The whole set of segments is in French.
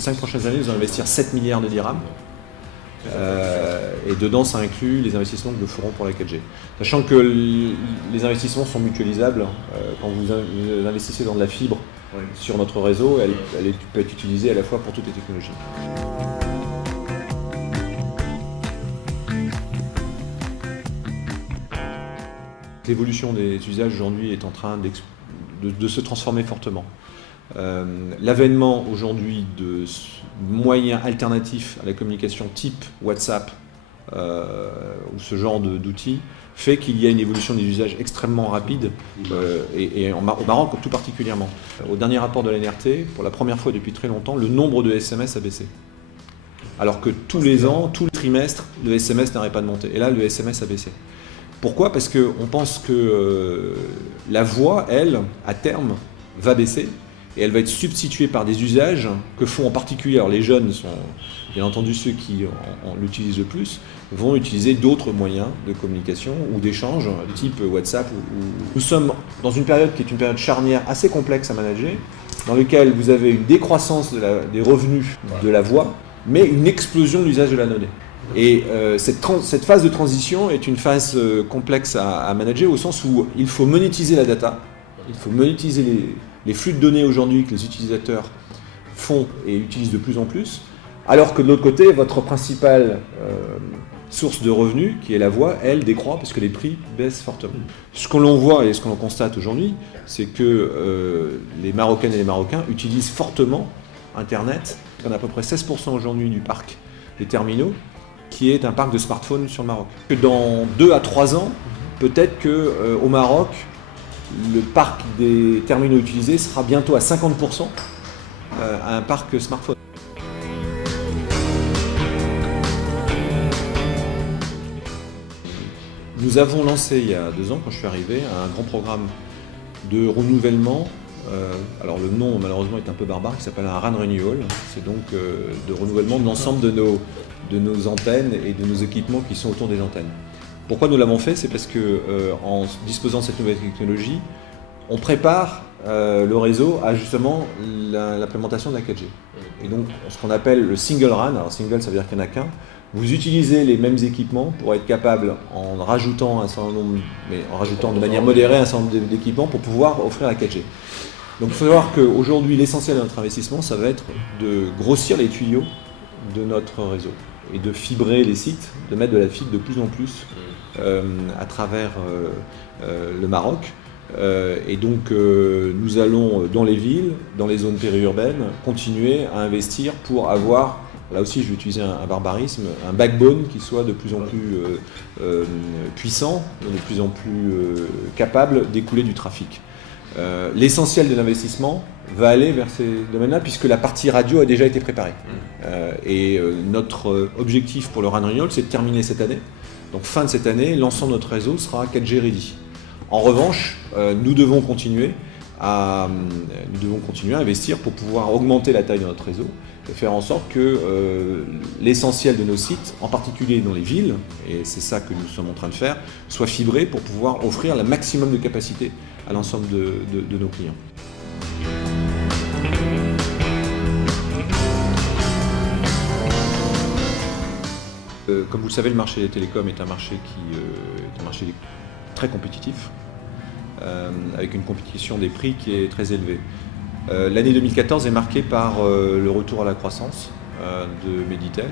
les 5 prochaines années, nous allons investir 7 milliards de dirhams. Et dedans, ça inclut les investissements que nous ferons pour la 4G. Sachant que les investissements sont mutualisables. Quand vous investissez dans de la fibre sur notre réseau, elle peut être utilisée à la fois pour toutes les technologies. L'évolution des usages aujourd'hui est en train de se transformer fortement. L'avènement aujourd'hui de moyens alternatifs à la communication type WhatsApp ou ce genre d'outils fait qu'il y a une évolution des usages extrêmement rapide et au Maroc tout particulièrement. Au dernier rapport de l'ANRT, pour la première fois depuis très longtemps, le nombre de SMS a baissé. Alors que tous les ans, tous les trimestres, le SMS n'arrête pas de monter. Et là, le SMS a baissé. Pourquoi ? Parce qu'on pense que la voix, elle, à terme, va baisser et elle va être substituée par des usages que font en particulier, alors les jeunes sont bien entendu ceux qui l'utilisent le plus, vont utiliser d'autres moyens de communication ou d'échange, type WhatsApp. Nous sommes dans une période qui est une période charnière assez complexe à manager, dans laquelle vous avez une décroissance des revenus de la voix, mais une explosion de l'usage de la donnée. Et cette phase de transition est une phase complexe à manager au sens où il faut monétiser la data, il faut monétiser les flux de données aujourd'hui que les utilisateurs font et utilisent de plus en plus, alors que de l'autre côté, votre principale source de revenus, qui est la voix, elle décroît parce que les prix baissent fortement. Ce que l'on voit et ce que l'on constate aujourd'hui, c'est que les Marocaines et les Marocains utilisent fortement Internet. On a à peu près 16% aujourd'hui du parc des terminaux qui est un parc de smartphones sur le Maroc. Dans 2 à 3 ans, peut-être qu'au Maroc, le parc des terminaux utilisés sera bientôt à 50% à un parc smartphone. Nous avons lancé il y a 2 ans, quand je suis arrivé, un grand programme de renouvellement. Alors le nom malheureusement est un peu barbare, qui s'appelle un RAN Renewal. C'est donc de renouvellement de l'ensemble de nos antennes et de nos équipements qui sont autour des antennes. Pourquoi nous l'avons fait ? C'est parce qu'en disposant de cette nouvelle technologie, on prépare le réseau à justement l'implémentation de la 4G. Et donc ce qu'on appelle le single RAN, alors single ça veut dire qu'il n'y en a qu'un, vous utilisez les mêmes équipements pour être capable, en rajoutant un certain nombre, mais en rajoutant de manière modérée un certain nombre d'équipements pour pouvoir offrir la 4G. Donc il faut savoir qu'aujourd'hui l'essentiel de notre investissement, ça va être de grossir les tuyaux de notre réseau et de fibrer les sites, de mettre de la fibre de plus en plus à travers le Maroc. Et donc nous allons dans les villes, dans les zones périurbaines, continuer à investir pour avoir, là aussi je vais utiliser un barbarisme, un backbone qui soit de plus en plus puissant, de plus en plus capable d'écouler du trafic. L'essentiel de l'investissement va aller vers ces domaines-là puisque la partie radio a déjà été préparée. Notre objectif pour le RAN Renewal, c'est de terminer cette année. Donc fin de cette année, l'ensemble de notre réseau sera 4G ready. En revanche, nous devons continuer à investir pour pouvoir augmenter la taille de notre réseau et faire en sorte que l'essentiel de nos sites, en particulier dans les villes, et c'est ça que nous sommes en train de faire, soit fibré pour pouvoir offrir le maximum de capacité à l'ensemble de nos clients. Comme vous le savez, le marché des télécoms est un marché très compétitif, avec une compétition des prix qui est très élevée. L'année 2014 est marquée par le retour à la croissance de Meditel,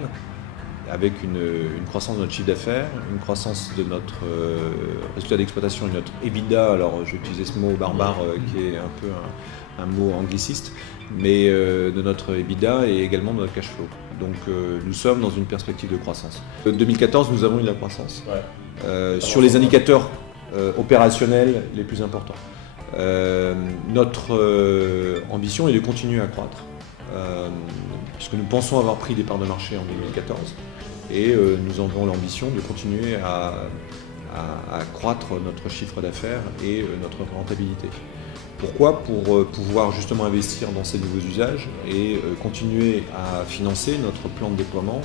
avec une croissance de notre chiffre d'affaires, une croissance de notre résultat d'exploitation et de notre EBITDA. Alors j'ai utilisé ce mot barbare qui est un peu un mot angliciste, mais de notre EBITDA et également de notre cash flow. Donc nous sommes dans une perspective de croissance. En 2014, nous avons eu de la croissance sur les indicateurs opérationnels les plus importants. Notre ambition est de continuer à croître, puisque nous pensons avoir pris des parts de marché en 2014 et nous avons l'ambition de continuer à croître notre chiffre d'affaires et notre rentabilité. Pourquoi ? Pour pouvoir justement investir dans ces nouveaux usages et continuer à financer notre plan de déploiement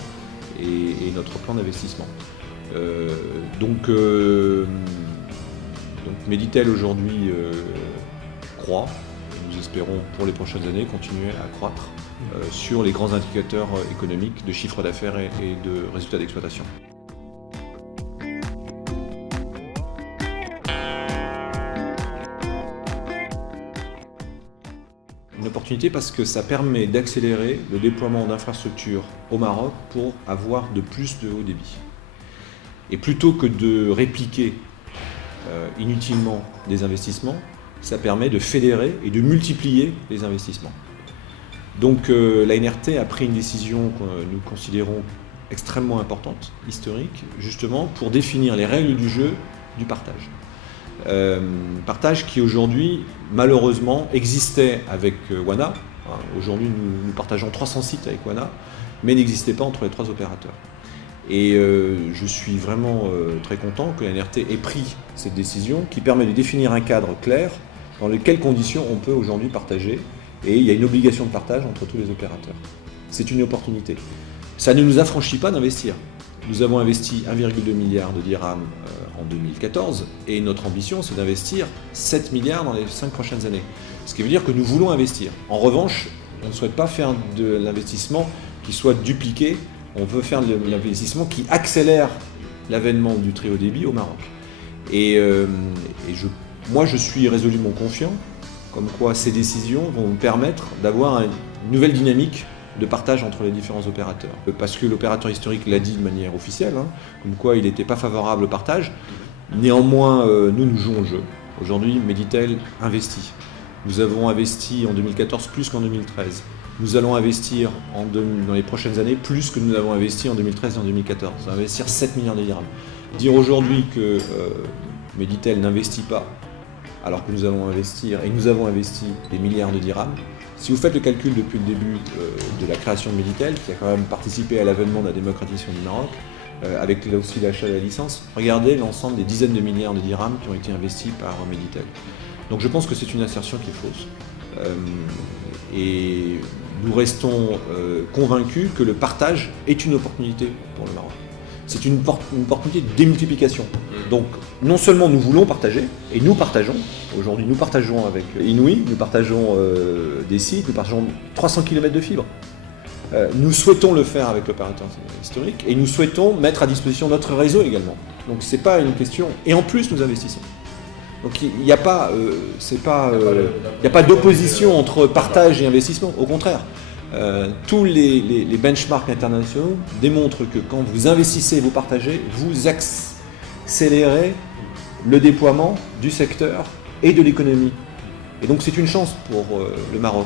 et notre plan d'investissement. Donc Meditel aujourd'hui croît. nous espérons pour les prochaines années continuer à croître sur les grands indicateurs économiques de chiffre d'affaires et de résultats d'exploitation. Une opportunité parce que ça permet d'accélérer le déploiement d'infrastructures au Maroc pour avoir de plus de haut débit. Et plutôt que de répliquer inutilement des investissements, ça permet de fédérer et de multiplier les investissements. Donc la NRT a pris une décision que nous considérons extrêmement importante, historique, justement pour définir les règles du jeu du partage. Partage qui aujourd'hui, malheureusement, existait avec Wana. Aujourd'hui, nous partageons 300 sites avec Wana, mais n'existait pas entre les 3 opérateurs. Et je suis vraiment très content que la NRT ait pris cette décision qui permet de définir un cadre clair dans lesquelles conditions on peut aujourd'hui partager. Et il y a une obligation de partage entre tous les opérateurs. C'est une opportunité. Ça ne nous affranchit pas d'investir. Nous avons investi 1,2 milliard de dirhams en 2014 et notre ambition c'est d'investir 7 milliards dans les 5 prochaines années. Ce qui veut dire que nous voulons investir. En revanche, on ne souhaite pas faire de l'investissement qui soit dupliqué. On veut faire de l'investissement qui accélère l'avènement du très haut débit au Maroc. Moi je suis résolument confiant comme quoi ces décisions vont nous permettre d'avoir une nouvelle dynamique de partage entre les différents opérateurs. Parce que l'opérateur historique l'a dit de manière officielle, comme quoi il n'était pas favorable au partage. Néanmoins, nous jouons le jeu. Aujourd'hui, Meditel investit. Nous avons investi en 2014 plus qu'en 2013. Nous allons investir dans les prochaines années plus que nous avons investi en 2013 et en 2014. Nous allons investir 7 milliards de dirhams. Dire aujourd'hui que Meditel n'investit pas, alors que nous allons investir, et nous avons investi des milliards de dirhams. Si vous faites le calcul depuis le début de la création de Meditel, qui a quand même participé à l'avènement de la démocratisation du Maroc, avec aussi l'achat de la licence, regardez l'ensemble des dizaines de milliards de dirhams qui ont été investis par Meditel. Donc je pense que c'est une assertion qui est fausse. Et nous restons convaincus que le partage est une opportunité pour le Maroc. C'est une opportunité de démultiplication. Donc non seulement nous voulons partager, et nous partageons, aujourd'hui nous partageons avec Inouï, nous partageons des sites, nous partageons 300 km de fibres. Nous souhaitons le faire avec l'opérateur historique, et nous souhaitons mettre à disposition notre réseau également. Donc c'est pas une question, et en plus nous investissons. Donc il n'y a pas, d'opposition entre partage et investissement, au contraire. Tous les benchmarks internationaux démontrent que quand vous investissez et vous partagez, vous accélérez le déploiement du secteur et de l'économie. Et donc c'est une chance pour le Maroc.